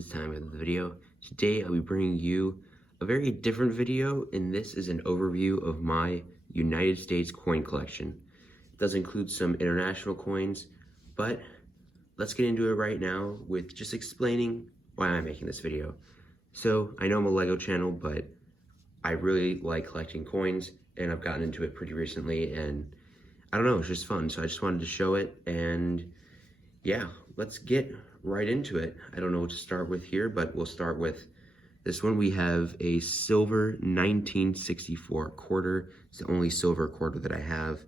it's time of the video. Today I'll be bringing you a very different video, and this is an overview of my United States coin collection. It does include some international coins, but let's get into it right now with just explaining why I'm making this video. So I know I'm a Lego channel, but I really like collecting coins, and I've gotten into it pretty recently, and I don't know, it's just fun. So I just wanted to show it, and yeah, let's get right into it. I don't know what to start with here, but we'll start with this one. We have a silver 1964 quarter. It's the only silver quarter that I have.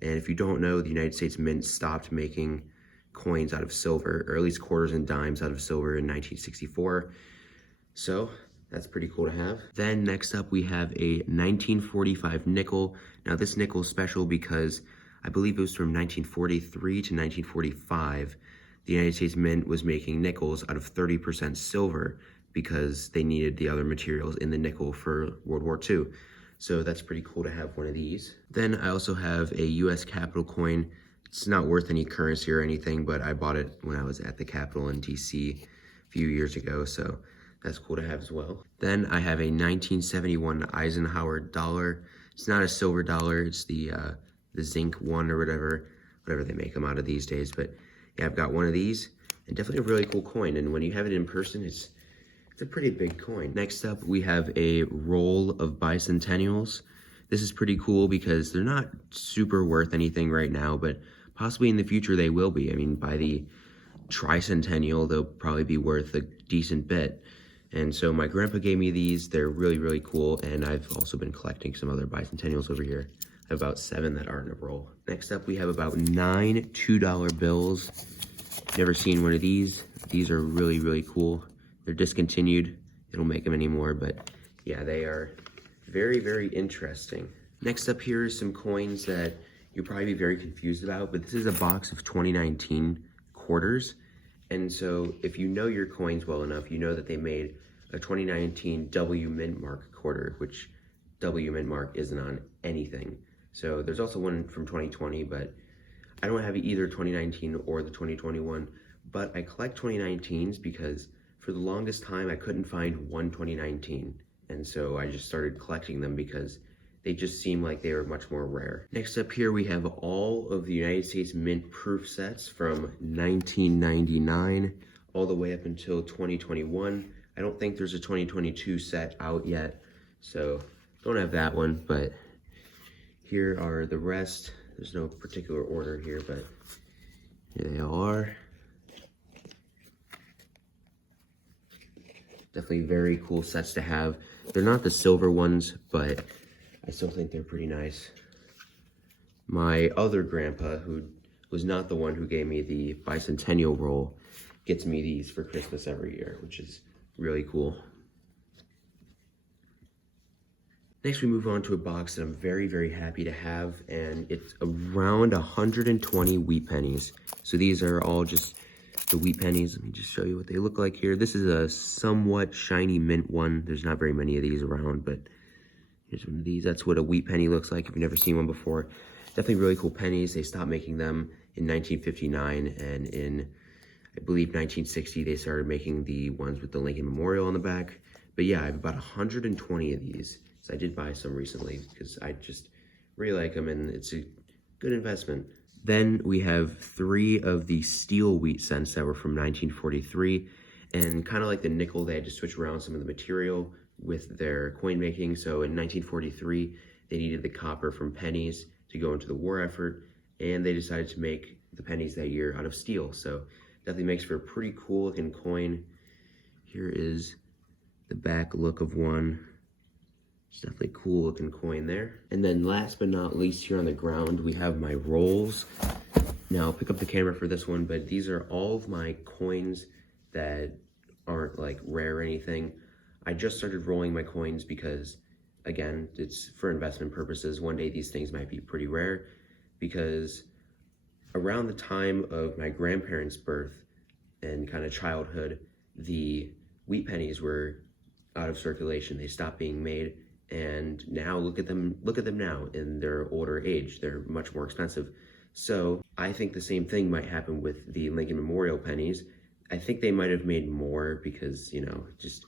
And if you don't know, the United States Mint stopped making coins out of silver, or at least quarters and dimes out of silver in 1964. So that's pretty cool to have. Then next up, we have a 1945 nickel. Now this nickel is special because I believe it was from 1943 to 1945. The United States Mint was making nickels out of 30% silver because they needed the other materials in the nickel for World War II. So that's pretty cool to have one of these. Then I also have a US Capitol coin. It's not worth any currency or anything, but I bought it when I was at the Capitol in DC a few years ago, so that's cool to have as well. Then I have a 1971 Eisenhower dollar. It's not a silver dollar, it's the zinc one or whatever they make them out of these days. But yeah, I've got one of these, and definitely a really cool coin. And when you have it in person, it's a pretty big coin. Next up, we have a roll of bicentennials. This is pretty cool because they're not super worth anything right now, but possibly in the future they will be. I mean, by the tricentennial, they'll probably be worth a decent bit. And so my grandpa gave me these. They're really, really cool. And I've also been collecting some other bicentennials over here. I have about 7 that aren't in a roll. Next up, we have about 9 $2 bills. Never seen one of these. These are really, really cool. They're discontinued. They don't make them anymore, but yeah, they are very, very interesting. Next up here is some coins that you'll probably be very confused about, but this is a box of 2019 quarters. And so if you know your coins well enough, you know that they made a 2019 W Mint Mark quarter, which W Mint Mark isn't on anything. So there's also one from 2020, but I don't have either 2019 or the 2021, but I collect 2019s because for the longest time I couldn't find one 2019. And so I just started collecting them because they just seem like they were much more rare. Next up here, we have all of the United States Mint proof sets from 1999 all the way up until 2021. I don't think there's a 2022 set out yet, so don't have that one, but here are the rest. There's no particular order here, but here they all are. Definitely very cool sets to have. They're not the silver ones, but I still think they're pretty nice. My other grandpa, who was not the one who gave me the bicentennial roll, gets me these for Christmas every year, which is really cool. Next, we move on to a box that I'm very, very happy to have, and it's around 120 wheat pennies. So these are all just the wheat pennies. Let me just show you what they look like here. This is a somewhat shiny mint one. There's not very many of these around, but here's one of these. That's what a wheat penny looks like if you've never seen one before. Definitely really cool pennies. They stopped making them in 1959, and in, I believe, 1960, they started making the ones with the Lincoln Memorial on the back. But yeah, I have about 120 of these. So I did buy some recently because I just really like them, and it's a good investment. Then we have 3 of the steel wheat cents that were from 1943, and kind of like the nickel, they had to switch around some of the material with their coin making. So in 1943, they needed the copper from pennies to go into the war effort, and they decided to make the pennies that year out of steel. So definitely makes for a pretty cool looking coin. Here is the back look of one. It's definitely a cool looking coin there. And then last but not least, here on the ground, we have my rolls. Now I'll pick up the camera for this one, but these are all of my coins that aren't like rare or anything. I just started rolling my coins because, again, it's for investment purposes. One day these things might be pretty rare, because around the time of my grandparents' birth and kind of childhood, the wheat pennies were out of circulation. They stopped being made. And now look at them now in their older age. They're much more expensive. So I think the same thing might happen with the Lincoln Memorial pennies. I think they might have made more because, you know, just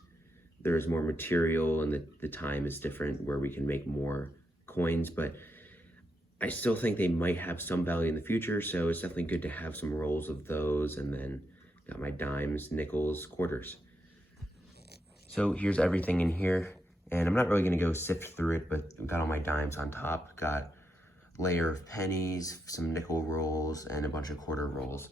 there's more material and the time is different where we can make more coins, but I still think they might have some value in the future, so it's definitely good to have some rolls of those. And then got my dimes, nickels, quarters. So here's everything in here, and I'm not really gonna go sift through it, but got all my dimes on top, got layer of pennies, some nickel rolls, and a bunch of quarter rolls.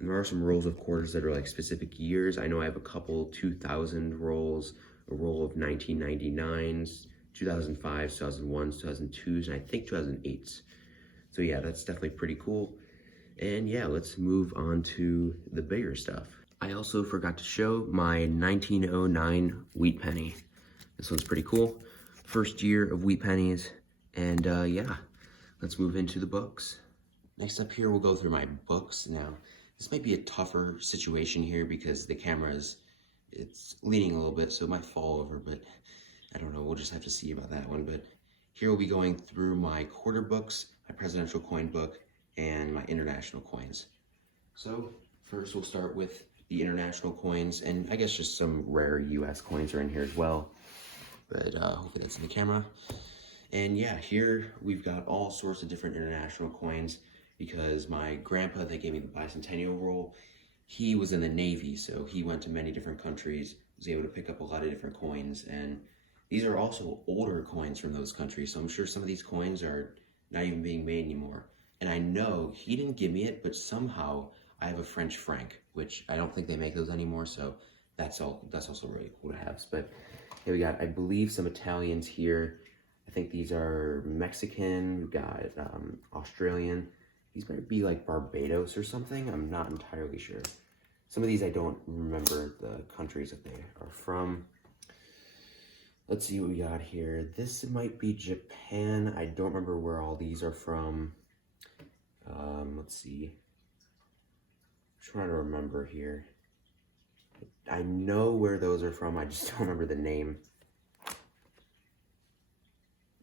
And there are some rolls of quarters that are like specific years. I know I have a couple 2000 rolls, a roll of 1999s, 2005s, 2001s, 2002s, and I think 2008s. So yeah, that's definitely pretty cool. And yeah, let's move on to the bigger stuff. I also forgot to show my 1909 wheat penny. This one's pretty cool. First year of wheat pennies. And yeah, let's move into the books. Next up here, we'll go through my books. Now, this might be a tougher situation here because the camera it's leaning a little bit, so it might fall over, but I don't know, we'll just have to see about that one. But here we'll be going through my quarter books, my presidential coin book, and my international coins. So first we'll start with the international coins, and I guess just some rare US coins are in here as well, but hopefully that's in the camera. And yeah, here we've got all sorts of different international coins because my grandpa that gave me the bicentennial roll, he was in the Navy, so he went to many different countries, was able to pick up a lot of different coins, and these are also older coins from those countries, so I'm sure some of these coins are not even being made anymore. And I know he didn't give me it, but somehow I have a French franc, which I don't think they make those anymore, so that's also really cool to have. But here we got, I believe, some Italians here. I think these are Mexican, we've got Australian. These might be like Barbados or something, I'm not entirely sure. Some of these I don't remember the countries that they are from. Let's see what we got here. This might be Japan. I don't remember where all these are from. Let's see. I'm trying to remember here. I know where those are from, I just don't remember the name.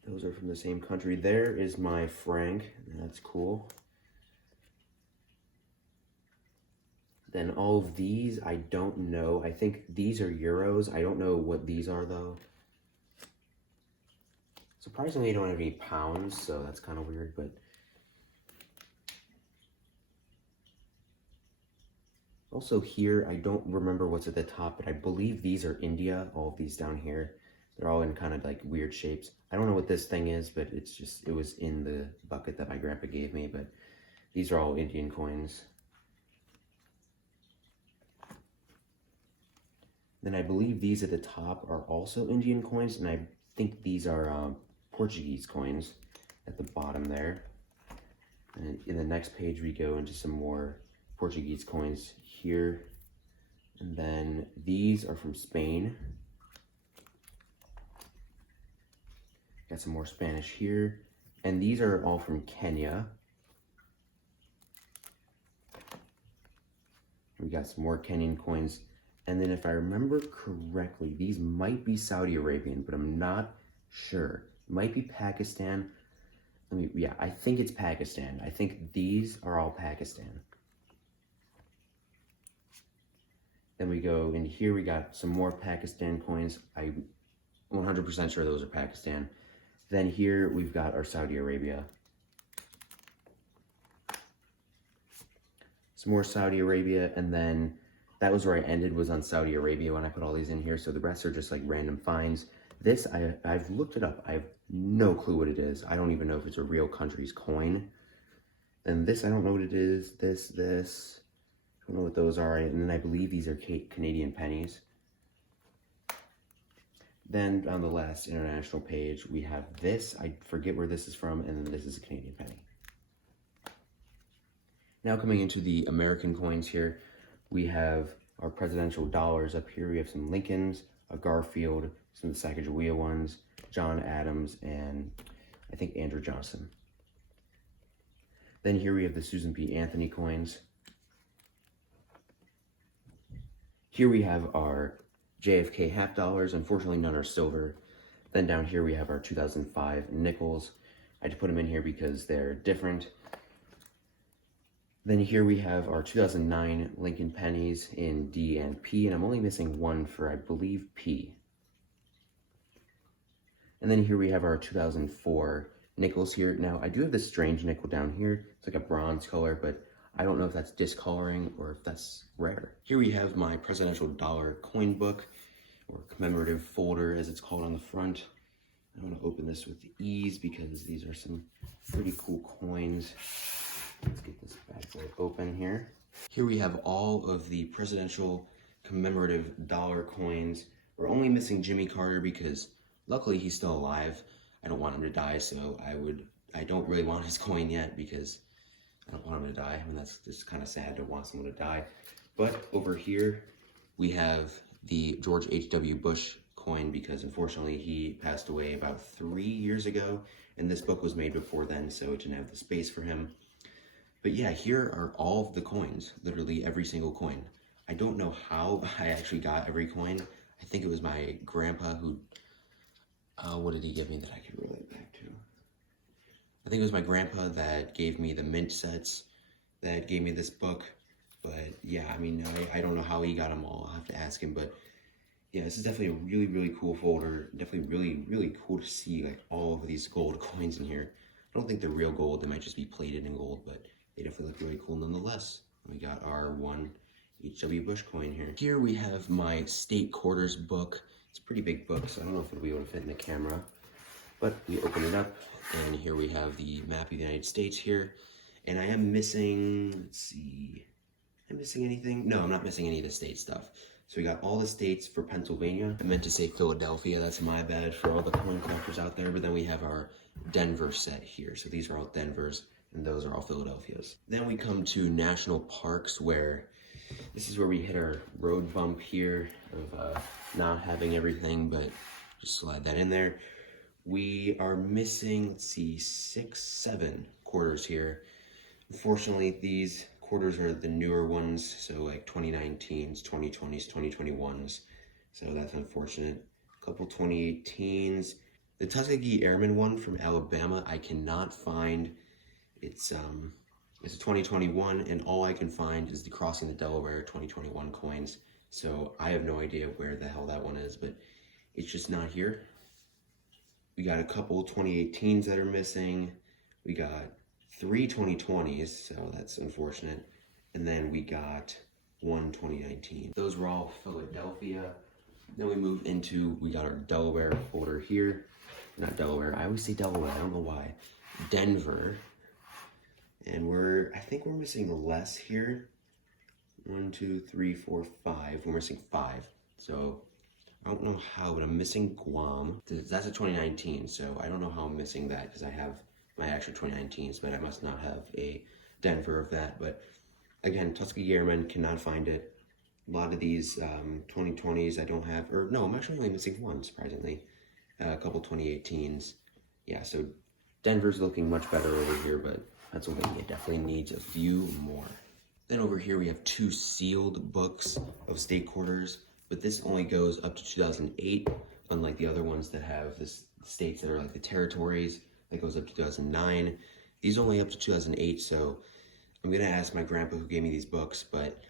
Those are from the same country. There is my franc, that's cool. Then all of these, I don't know. I think these are euros. I don't know what these are though. Surprisingly, I don't have any pounds, so that's kind of weird, but also here, I don't remember what's at the top, but I believe these are India, all of these down here. They're all in kind of like weird shapes. I don't know what this thing is, but it was in the bucket that my grandpa gave me, but these are all Indian coins. Then I believe these at the top are also Indian coins, and I think these are Portuguese coins at the bottom there. And in the next page, we go into some more Portuguese coins here. And then these are from Spain. Got some more Spanish here. And these are all from Kenya. We got some more Kenyan coins. And then if I remember correctly, these might be Saudi Arabian, but I'm not sure. It might be Pakistan. Yeah, I think it's Pakistan. I think these are all Pakistan. Then we go in here, we got some more Pakistan coins. I'm 100% sure those are Pakistan. Then here we've got our Saudi Arabia. Some more Saudi Arabia, and then that was where I ended, was on Saudi Arabia when I put all these in here. So the rest are just like random finds. This, I've looked it up. I have no clue what it is. I don't even know if it's a real country's coin. And this, I don't know what it is. This. I don't know what those are. And then I believe these are Canadian pennies. Then on the last international page, we have this. I forget where this is from. And then this is a Canadian penny. Now coming into the American coins here, we have our presidential dollars up here. We have some Lincolns, a Garfield, some of the Sacagawea ones, John Adams, and I think Andrew Johnson. Then here we have the Susan B. Anthony coins. Here we have our JFK half dollars. Unfortunately, none are silver. Then down here we have our 2005 nickels. I just put them in here because they're different. Then here we have our 2009 Lincoln pennies in D and P, and I'm only missing one for, I believe, P. And then here we have our 2004 nickels here. Now, I do have this strange nickel down here. It's like a bronze color, but I don't know if that's discoloring or if that's rare. Here we have my presidential dollar coin book, or commemorative folder as it's called on the front. I want to open this with ease because these are some pretty cool coins. Let's get this bad boy open here. Here we have all of the presidential commemorative dollar coins. We're only missing Jimmy Carter because luckily he's still alive. I don't want him to die, so I don't really want his coin yet because I don't want him to die. I mean, that's just kind of sad to want someone to die. But over here, we have the George H.W. Bush coin because unfortunately he passed away about 3 years ago, and this book was made before then, so it didn't have the space for him. But yeah, here are all of the coins, literally every single coin. I don't know how I actually got every coin. I think it was my grandpa who, what did he give me that I could relate back to? I think it was my grandpa that gave me the mint sets, that gave me this book. But yeah, I mean, I don't know how he got them all. I'll have to ask him. But yeah, this is definitely a really, really cool folder. Definitely really, really cool to see like all of these gold coins in here. I don't think they're real gold. They might just be plated in gold, but they definitely look really cool nonetheless. We got our one H.W. Bush coin here. Here we have my state quarters book. It's a pretty big book, so I don't know if it'll be able to fit in the camera. But we open it up, and here we have the map of the United States here. And I am missing, let's see, am I missing anything? No, I'm not missing any of the state stuff. So we got all the states for Pennsylvania. I meant to say Philadelphia, that's my bad for all the coin collectors out there. But then we have our Denver set here. So these are all Denvers, and those are all Philadelphia's. Then we come to national parks, where this is where we hit our road bump here of not having everything, but just slide that in there. We are missing, let's see, 6, 7 quarters here. Unfortunately, these quarters are the newer ones, so like 2019s, 2020s, 2021s. So that's unfortunate. A couple 2018s. The Tuskegee Airmen one from Alabama, I cannot find. It's a 2021, and all I can find is the Crossing the Delaware 2021 coins. So I have no idea where the hell that one is, but it's just not here. We got a couple 2018s that are missing. We got 3 2020s, so that's unfortunate. And then we got 1 2019. Those were all Philadelphia. Then we got our Delaware folder here. Not Delaware, I always say Delaware, I don't know why. Denver. And I think we're missing less here. 1, 2, 3, 4, 5. We're missing 5. So I don't know how, but I'm missing Guam. That's a 2019, so I don't know how I'm missing that because I have my actual 2019s, but I must not have a Denver of that. But again, Tuskegee Airmen, cannot find it. A lot of these 2020s I don't have, or no, I'm actually only missing one, surprisingly. A couple 2018s. Yeah, so Denver's looking much better over here, but Pennsylvania definitely needs a few more. Then over here we have 2 sealed books of state quarters, but this only goes up to 2008, unlike the other ones that have the states that are like the territories, that goes up to 2009. These are only up to 2008, so I'm gonna ask my grandpa who gave me these books, but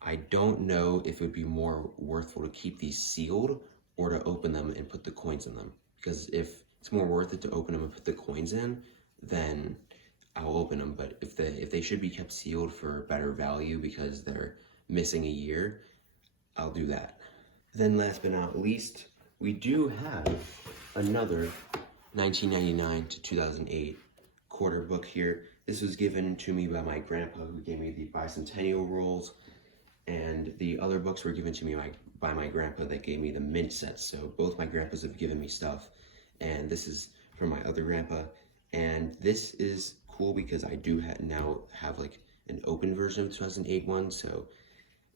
I don't know if it would be more worthful to keep these sealed or to open them and put the coins in them. Because if it's more worth it to open them and put the coins in, then I'll open them. But if they should be kept sealed for better value because they're missing a year, I'll do that. Then last but not least, we do have another 1999 to 2008 quarter book here. This was given to me by my grandpa who gave me the bicentennial rolls, and the other books were given to me by my grandpa that gave me the mint sets. So both my grandpas have given me stuff, and this is from my other grandpa. And this is cool because I do now have like an open version of the 2008 one, so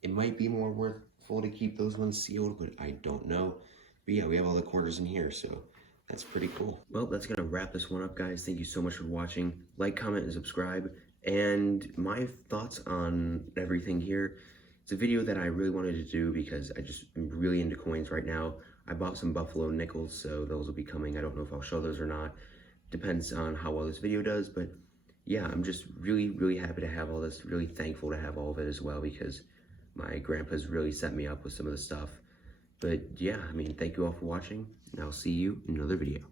it might be more worthful to keep those ones sealed, but I don't know. But yeah, we have all the quarters in here, so that's pretty cool. Well, that's gonna wrap this one up, guys. Thank you so much for watching. Like, comment, and subscribe. And my thoughts on everything here. It's a video that I really wanted to do because I just am really into coins right now. I bought some Buffalo nickels, so those will be coming. I don't know if I'll show those or not. Depends on how well this video does, but yeah, I'm just really happy to have all this, really thankful to have all of it as well, because my grandpa's really set me up with some of the stuff. But yeah, I mean, thank you all for watching, and I'll see you in another video.